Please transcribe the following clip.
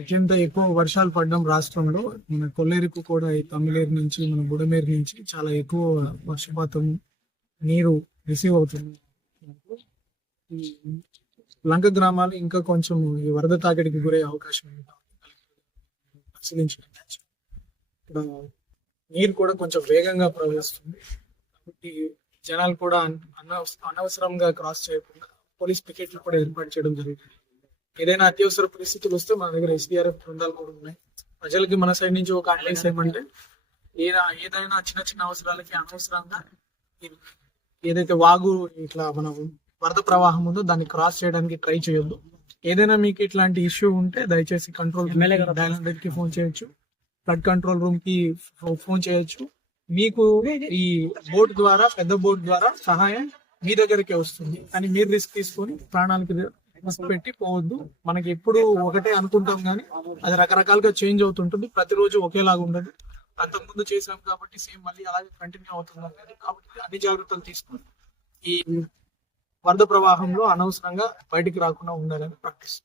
అత్యంత ఎక్కువ వర్షాలు పడడం రాష్ట్రంలో మన కొల్లేరుకు కూడా ఈ తమిళేరు నుంచి మన బుడమేరు నుంచి చాలా ఎక్కువ వర్షపాతం నీరు రిసీవ్ అవుతుంది. ఈ లంక గ్రామాలు ఇంకా కొంచెం ఈ వరద తాకిడికి గురయ్యే అవకాశం ఉంది. పరిశీలించిన ఇక్కడ నీరు కూడా కొంచెం వేగంగా ప్రవహిస్తుంది కాబట్టి జనాలు కూడా అనవసరంగా క్రాస్ చేయకుండా పోలీస్ పికెట్లు కూడా ఏర్పాటు చేయడం జరుగుతుంది. ఏదైనా అత్యవసర పరిస్థితులు వస్తే మన దగ్గర ఎస్డీఆర్ఎఫ్ బృందాలు కూడా ఉన్నాయి. ప్రజలకి మన సైడ్ నుంచి ఒక అడ్వైస్ ఏమంటే ఏదైనా చిన్న చిన్న అవసరాలకి అనవసరంగా ఏదైతే వాగు ఇట్లా మనం వరద ప్రవాహం ఉందో దాన్ని క్రాస్ చేయడానికి ట్రై చేయొద్దు. ఏదైనా మీకు ఇట్లాంటి ఇష్యూ ఉంటే దయచేసి కంట్రోల్ డైల్ కి ఫోన్ చేయొచ్చు, ఫ్లడ్ కంట్రోల్ రూమ్ కి ఫోన్ చేయొచ్చు. మీకు ఈ బోట్ ద్వారా పెద్ద బోట్ ద్వారా సహాయం మీ దగ్గరికే వస్తుంది. కానీ మీరు రిస్క్ తీసుకొని ప్రాణాలకి రిస్క్ పెట్టి పోవద్దు. మనకి ఎప్పుడు ఒకటే అనుకుంటాం కానీ అది రకరకాలుగా చేంజ్ అవుతుంటుంది. ప్రతిరోజు ఒకేలాగా ఉండదు. అంతకుముందు చేసాం కాబట్టి సేమ్ మళ్ళీ అలాగే కంటిన్యూ అవుతుంది. కాబట్టి అన్ని జాగ్రత్తలు తీసుకొని ఈ వరద ప్రవాహంలో అనవసరంగా బయటికి రాకుండా ఉండాలని ప్రాక్టీస్.